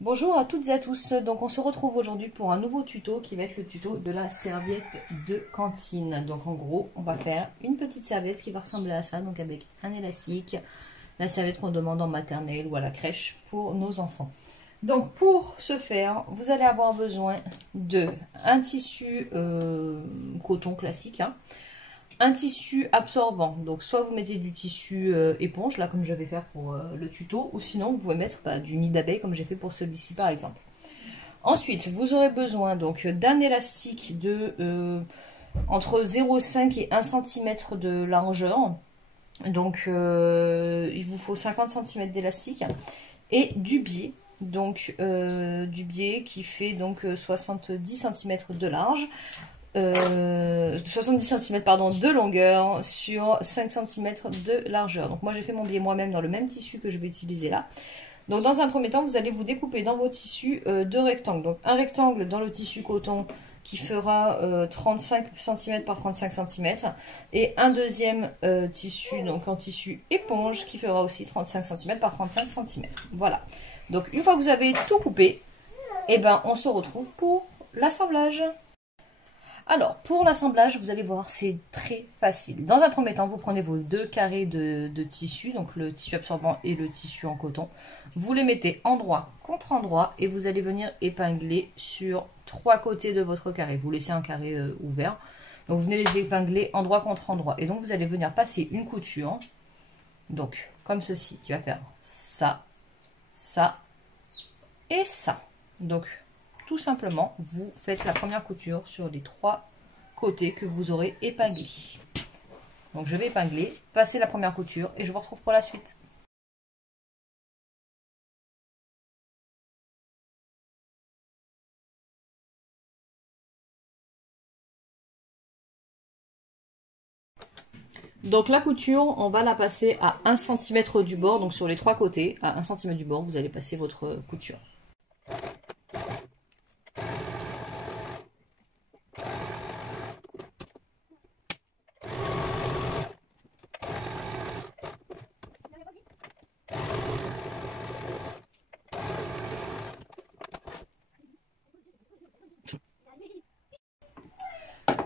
Bonjour à toutes et à tous, donc on se retrouve aujourd'hui pour un nouveau tuto qui va être le tuto de la serviette de cantine. Donc en gros on va faire une petite serviette qui va ressembler à ça, donc avec un élastique, la serviette qu'on demande en maternelle ou à la crèche pour nos enfants. Donc pour ce faire, vous allez avoir besoin de un tissu coton classique, un tissu absorbant, donc soit vous mettez du tissu éponge, là comme je vais faire pour le tuto, ou sinon vous pouvez mettre du nid d'abeille comme j'ai fait pour celui-ci par exemple. Ensuite, vous aurez besoin donc d'un élastique de entre 0,5 et 1 cm de largeur, donc il vous faut 50 cm d'élastique, et du biais, donc du biais qui fait donc 70 cm de large. 70 cm pardon, de longueur sur 5 cm de largeur. Donc moi j'ai fait mon biais moi-même dans le même tissu que je vais utiliser là. Donc dans un premier temps, vous allez vous découper dans vos tissus deux rectangles. Donc un rectangle dans le tissu coton qui fera 35 cm par 35 cm et un deuxième tissu, donc en tissu éponge, qui fera aussi 35 cm par 35 cm. Voilà. Donc une fois que vous avez tout coupé, et ben on se retrouve pour l'assemblage. Alors, pour l'assemblage, vous allez voir, c'est très facile. Dans un premier temps, vous prenez vos deux carrés de tissu, donc le tissu absorbant et le tissu en coton. Vous les mettez endroit contre endroit et vous allez venir épingler sur trois côtés de votre carré. Vous laissez un carré ouvert. Donc, vous venez les épingler endroit contre endroit. Et donc, vous allez venir passer une couture, donc comme ceci, qui va faire ça, ça et ça. Donc, tout simplement, vous faites la première couture sur les trois côtés que vous aurez épinglés. Donc je vais épingler, passer la première couture et je vous retrouve pour la suite. Donc la couture, on va la passer à 1 cm du bord, donc sur les trois côtés, à 1 cm du bord, vous allez passer votre couture.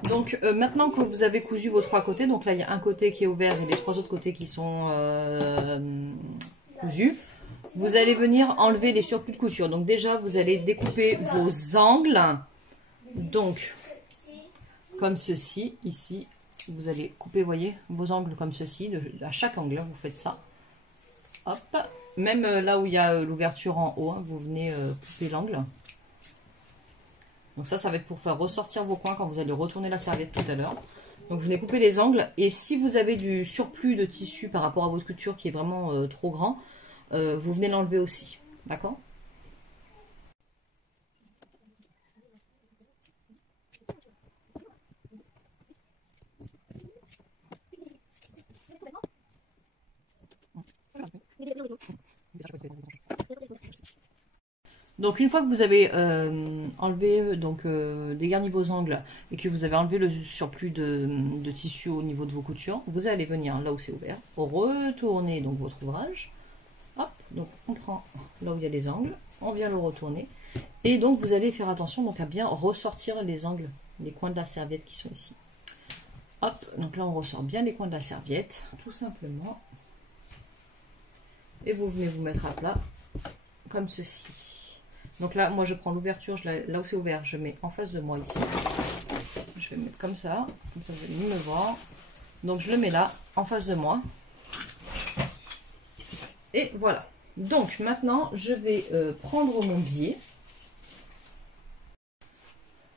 Donc maintenant que vous avez cousu vos trois côtés, donc là il y a un côté qui est ouvert et les trois autres côtés qui sont cousus, vous allez venir enlever les surplus de couture. Donc déjà vous allez découper vos angles, donc comme ceci, ici, vous allez couper, voyez, vos angles comme ceci, à chaque angle, vous faites ça. Hop, même là où il y a l'ouverture en haut, vous venez couper l'angle. Donc ça va être pour faire ressortir vos coins quand vous allez retourner la serviette tout à l'heure. Donc vous venez couper les angles et si vous avez du surplus de tissu par rapport à votre couture qui est vraiment trop grand, vous venez l'enlever aussi, d'accord ? Donc une fois que vous avez enlevé, dégarni vos angles et que vous avez enlevé le surplus de tissu au niveau de vos coutures, vous allez venir là où c'est ouvert, retourner donc votre ouvrage. Hop, donc on prend là où il y a les angles, on vient le retourner. Et donc vous allez faire attention donc à bien ressortir les angles, les coins de la serviette qui sont ici. Hop, donc là on ressort bien les coins de la serviette, tout simplement. Et vous venez vous mettre à plat, comme ceci. Donc là, moi je prends l'ouverture, là où c'est ouvert, je mets en face de moi ici. Je vais me mettre comme ça vous allez mieux me voir. Donc je le mets là, en face de moi. Et voilà. Donc maintenant, je vais prendre mon biais.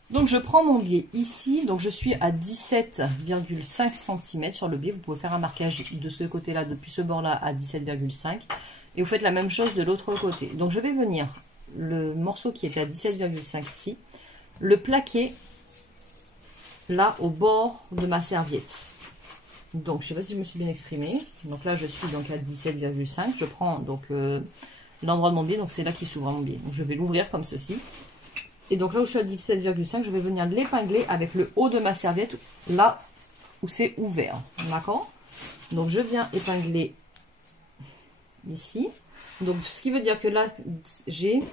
Donc je prends mon biais ici, donc je suis à 17,5 cm sur le biais. Vous pouvez faire un marquage de ce côté-là, depuis ce bord-là à 17,5. Et vous faites la même chose de l'autre côté. Donc je vais venir, le morceau qui était à 17,5 ici, le plaquer là au bord de ma serviette. Donc je ne sais pas si je me suis bien exprimée. Donc là je suis donc à 17,5. Je prends donc l'endroit de mon biais, donc c'est là qui s'ouvre mon biais. Donc je vais l'ouvrir comme ceci. Et donc là où je suis à 17,5, je vais venir l'épingler avec le haut de ma serviette là où c'est ouvert. D'accord? Donc je viens épingler ici. Donc ce qui veut dire que là j'ai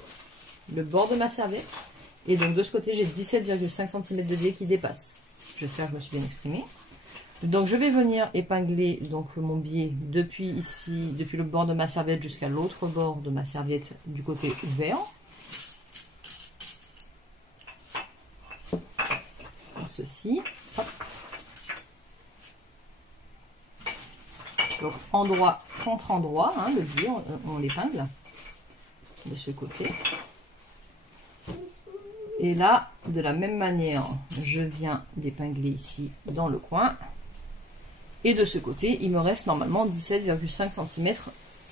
le bord de ma serviette. Et donc de ce côté, j'ai 17,5 cm de biais qui dépasse. J'espère que je me suis bien exprimée. Donc je vais venir épingler donc mon biais depuis ici, depuis le bord de ma serviette jusqu'à l'autre bord de ma serviette du côté ouvert. Comme ceci. Hop. Donc endroit contre endroit, hein, le biais, on l'épingle de ce côté. Et là, de la même manière, je viens l'épingler ici dans le coin. Et de ce côté, il me reste normalement 17,5 cm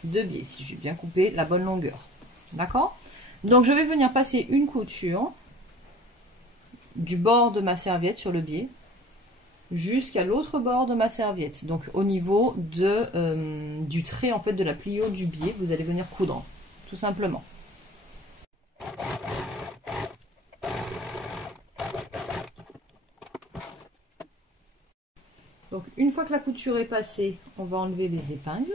de biais, si j'ai bien coupé la bonne longueur. D'accord? Donc je vais venir passer une couture du bord de ma serviette sur le biais jusqu'à l'autre bord de ma serviette. Donc au niveau du trait en fait de la pliure du biais, vous allez venir coudre, tout simplement. Donc une fois que la couture est passée, on va enlever les épingles.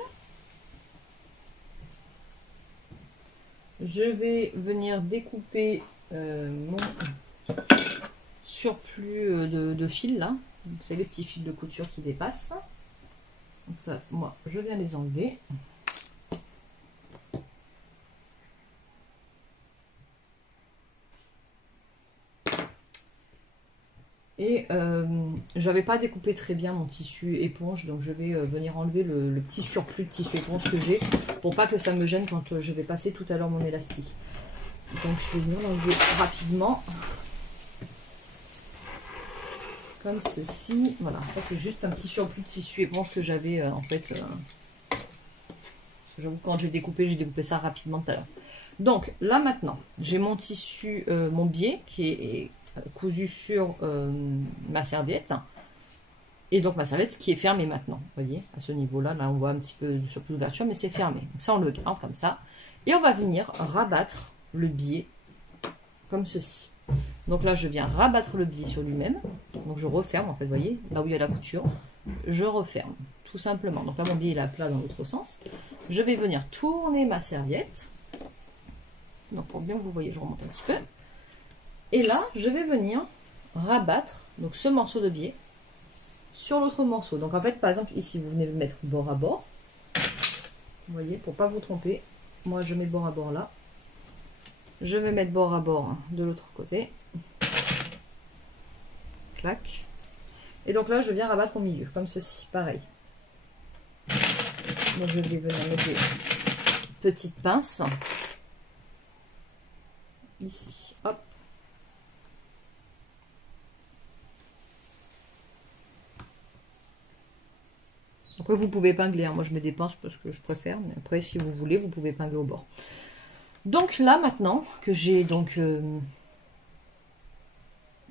Je vais venir découper mon surplus de fil là. C'est les petits fils de couture qui dépassent. Donc ça, moi, je viens les enlever. Et j'avais pas découpé très bien mon tissu éponge, donc je vais venir enlever le petit surplus de tissu éponge que j'ai pour pas que ça me gêne quand je vais passer tout à l'heure mon élastique. Donc je vais venir l'enlever rapidement comme ceci. Voilà, ça c'est juste un petit surplus de tissu éponge que j'avais en fait. J'avoue, quand j'ai découpé ça rapidement tout à l'heure. Donc là maintenant, j'ai mon tissu, mon biais qui est cousu sur ma serviette, et donc ma serviette qui est fermée maintenant, vous voyez, à ce niveau là, on voit un petit peu de surplus d'ouverture, mais c'est fermé, donc ça on le garde comme ça, et on va venir rabattre le biais comme ceci. Donc là je viens rabattre le biais sur lui-même, donc je referme en fait, vous voyez, là où il y a la couture, je referme, tout simplement. Donc là mon biais il est à plat dans l'autre sens, je vais venir tourner ma serviette, donc pour bien que vous voyez, je remonte un petit peu. Et là, je vais venir rabattre donc ce morceau de biais sur l'autre morceau. Donc en fait, par exemple, ici, vous venez le mettre bord à bord. Vous voyez, pour pas vous tromper, moi je mets bord à bord là. Je vais mettre bord à bord de l'autre côté. Clac. Et donc là, je viens rabattre au milieu, comme ceci, pareil. Donc je vais venir mettre des petites pinces. Ici, hop. Après, vous pouvez épingler, hein. Moi je mets des pinces parce que je préfère, mais après, si vous voulez, vous pouvez épingler au bord. Donc là, maintenant que j'ai donc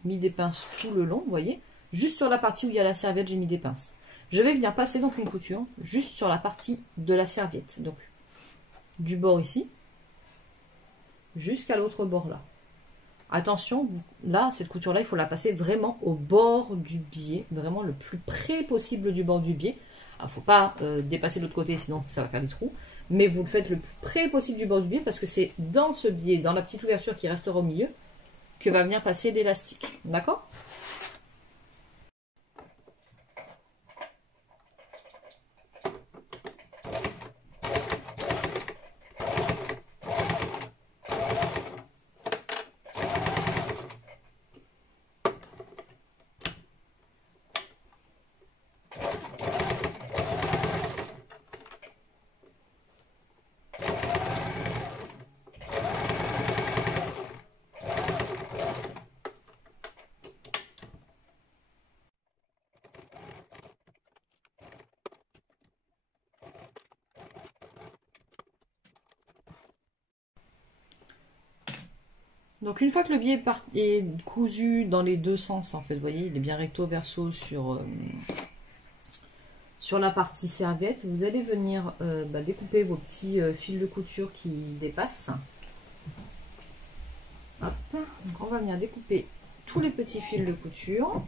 mis des pinces tout le long, vous voyez, juste sur la partie où il y a la serviette, j'ai mis des pinces. Je vais venir passer donc une couture juste sur la partie de la serviette, donc du bord ici, jusqu'à l'autre bord là. Attention, là, cette couture-là, il faut la passer vraiment au bord du biais, vraiment le plus près possible du bord du biais. Il ne faut pas dépasser de l'autre côté, sinon ça va faire des trous. Mais vous le faites le plus près possible du bord du biais parce que c'est dans ce biais, dans la petite ouverture qui restera au milieu, que va venir passer l'élastique. D'accord ? Donc une fois que le biais est cousu dans les deux sens, en fait, vous voyez, il est bien recto verso sur la partie serviette, vous allez venir découper vos petits fils de couture qui dépassent. Hop. Donc on va venir découper tous les petits fils de couture.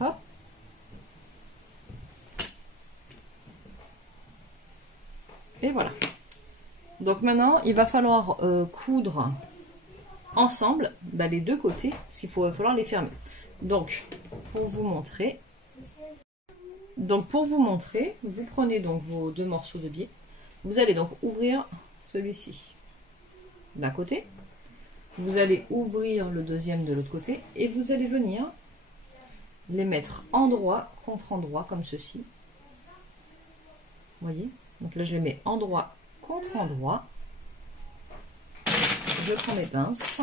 Hop. Et voilà. Donc maintenant, il va falloir coudre ensemble les deux côtés, parce qu'il va falloir les fermer. Donc, pour vous montrer, vous prenez donc vos deux morceaux de biais. Vous allez donc ouvrir celui-ci d'un côté. Vous allez ouvrir le deuxième de l'autre côté et vous allez venir les mettre endroit contre endroit comme ceci. Vous voyez? Donc là, je les mets endroit contre endroit. Je prends mes pinces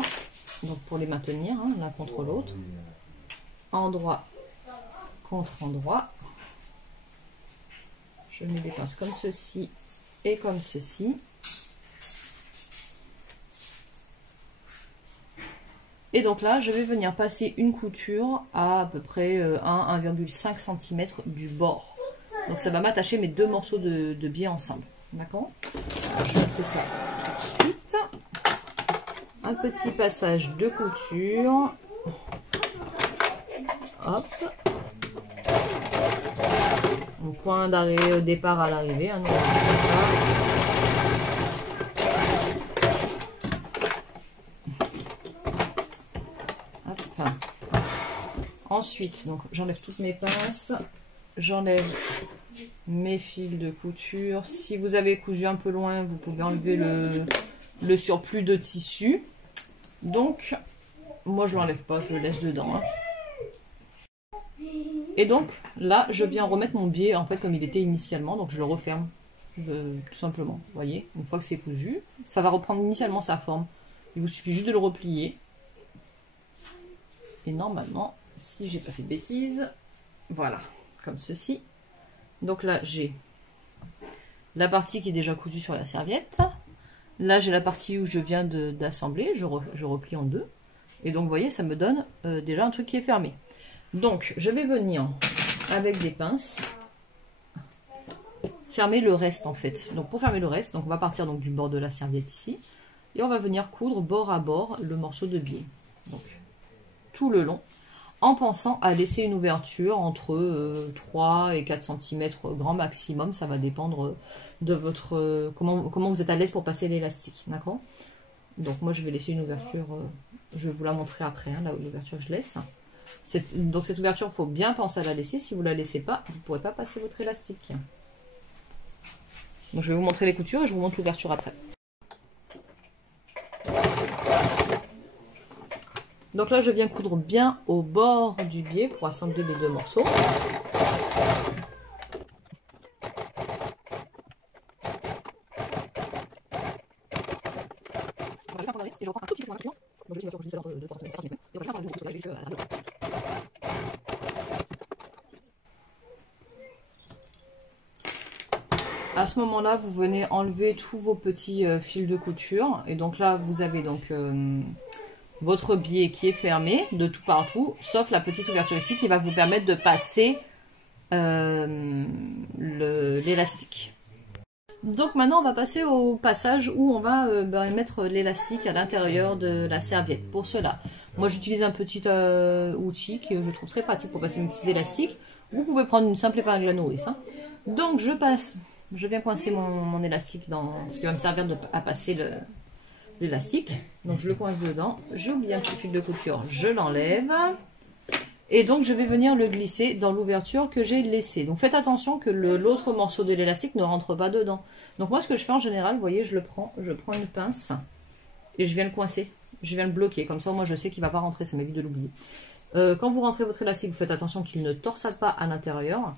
donc pour les maintenir l'un contre l'autre. Endroit contre endroit. Je mets des pinces comme ceci et comme ceci. Et donc là, je vais venir passer une couture à peu près 1,5 cm du bord. Donc ça va m'attacher mes deux morceaux de biais ensemble. D'accord? Je fais ça tout de suite. Un petit passage de couture. Hop. Mon point d'arrêt au départ à l'arrivée. Nous, on fait ça. Ensuite, donc j'enlève toutes mes pinces, j'enlève mes fils de couture. Si vous avez cousu un peu loin, vous pouvez enlever le surplus de tissu. Donc, moi je l'enlève pas, je le laisse dedans. Et donc, là, je viens remettre mon biais en fait comme il était initialement, donc je le referme tout simplement. Vous voyez, une fois que c'est cousu, ça va reprendre initialement sa forme. Il vous suffit juste de le replier. Et normalement, si j'ai pas fait de bêtises, voilà, comme ceci. Donc là, j'ai la partie qui est déjà cousue sur la serviette. Là, j'ai la partie où je viens d'assembler, je replie en deux. Et donc, vous voyez, ça me donne déjà un truc qui est fermé. Donc, je vais venir avec des pinces fermer le reste en fait. Donc, pour fermer le reste, donc on va partir donc du bord de la serviette ici. Et on va venir coudre bord à bord le morceau de biais. Donc, tout le long, en pensant à laisser une ouverture entre 3 et 4 cm grand maximum. Ça va dépendre de votre comment vous êtes à l'aise pour passer l'élastique. D'accord? Donc moi je vais laisser une ouverture, je vais vous la montrer après, l'ouverture que je laisse. Donc cette ouverture, il faut bien penser à la laisser. Si vous ne la laissez pas, vous ne pourrez pas passer votre élastique. Donc je vais vous montrer les coutures et je vous montre l'ouverture après. Donc là, je viens coudre bien au bord du biais pour assembler les deux morceaux. À ce moment-là, vous venez enlever tous vos petits fils de couture. Et donc là, vous avez donc votre biais qui est fermé de tout partout, sauf la petite ouverture ici qui va vous permettre de passer l'élastique. Donc maintenant on va passer au passage où on va mettre l'élastique à l'intérieur de la serviette. Pour cela, moi j'utilise un petit outil que je trouve très pratique pour passer mes petits élastiques. Vous pouvez prendre une simple épingle à nourrice. Donc je viens coincer mon élastique dans ce qui va me servir à passer l'élastique. Donc je le coince dedans, j'oublie un petit fil de couture, je l'enlève. Et donc je vais venir le glisser dans l'ouverture que j'ai laissée. Donc faites attention que l'autre morceau de l'élastique ne rentre pas dedans. Donc moi ce que je fais en général, vous voyez, je prends une pince et je viens le coincer. Je viens le bloquer, comme ça moi je sais qu'il ne va pas rentrer, ça m'évite de l'oublier. Quand vous rentrez votre élastique, vous faites attention qu'il ne torsade pas à l'intérieur.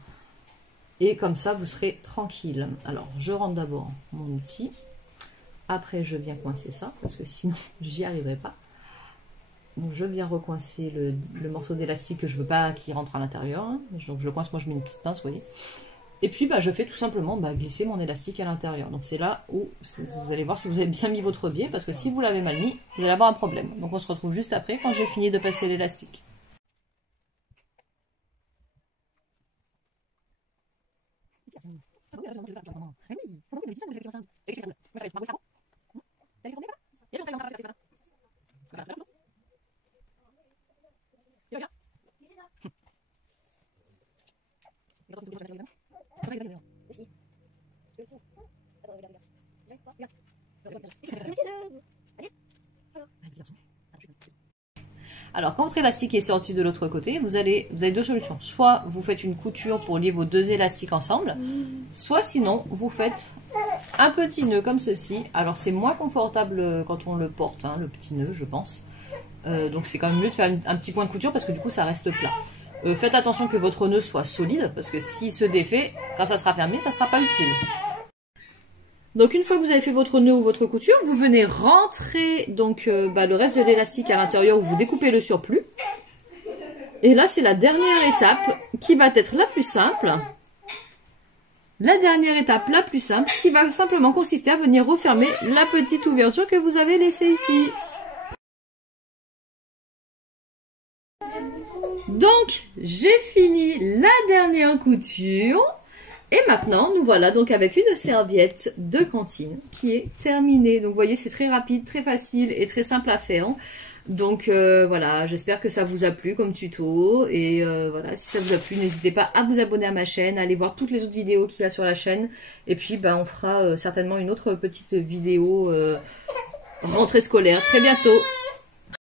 Et comme ça vous serez tranquille. Alors je rentre d'abord mon outil. Après je viens coincer ça, parce que sinon j'y arriverai pas. Donc je viens recoincer le morceau d'élastique que je veux pas qu'il rentre à l'intérieur. Donc je le coince, moi je mets une petite pince, vous voyez. Et puis je fais tout simplement glisser mon élastique à l'intérieur. Donc c'est là où vous allez voir si vous avez bien mis votre biais, parce que si vous l'avez mal mis, vous allez avoir un problème. Donc on se retrouve juste après quand j'ai fini de passer l'élastique. Alors, quand votre élastique est sorti de l'autre côté, vous avez deux solutions. Soit vous faites une couture pour lier vos deux élastiques ensemble, soit sinon, vous faites un petit nœud comme ceci. Alors, c'est moins confortable quand on le porte, hein, le petit nœud, je pense. Donc, c'est quand même mieux de faire un petit point de couture parce que du coup, ça reste plat. Faites attention que votre nœud soit solide parce que s'il se défait, quand ça sera fermé, ça ne sera pas utile. Donc une fois que vous avez fait votre nœud ou votre couture, vous venez rentrer donc le reste de l'élastique à l'intérieur où vous découpez le surplus. Et là c'est la dernière étape qui va être la plus simple. La dernière étape la plus simple qui va simplement consister à venir refermer la petite ouverture que vous avez laissée ici. Donc j'ai fini la dernière couture. Et maintenant, nous voilà donc avec une serviette de cantine qui est terminée. Donc vous voyez, c'est très rapide, très facile et très simple à faire. Donc voilà, j'espère que ça vous a plu comme tuto. Et voilà, si ça vous a plu, n'hésitez pas à vous abonner à ma chaîne, à aller voir toutes les autres vidéos qu'il y a sur la chaîne. Et puis on fera certainement une autre petite vidéo rentrée scolaire très bientôt.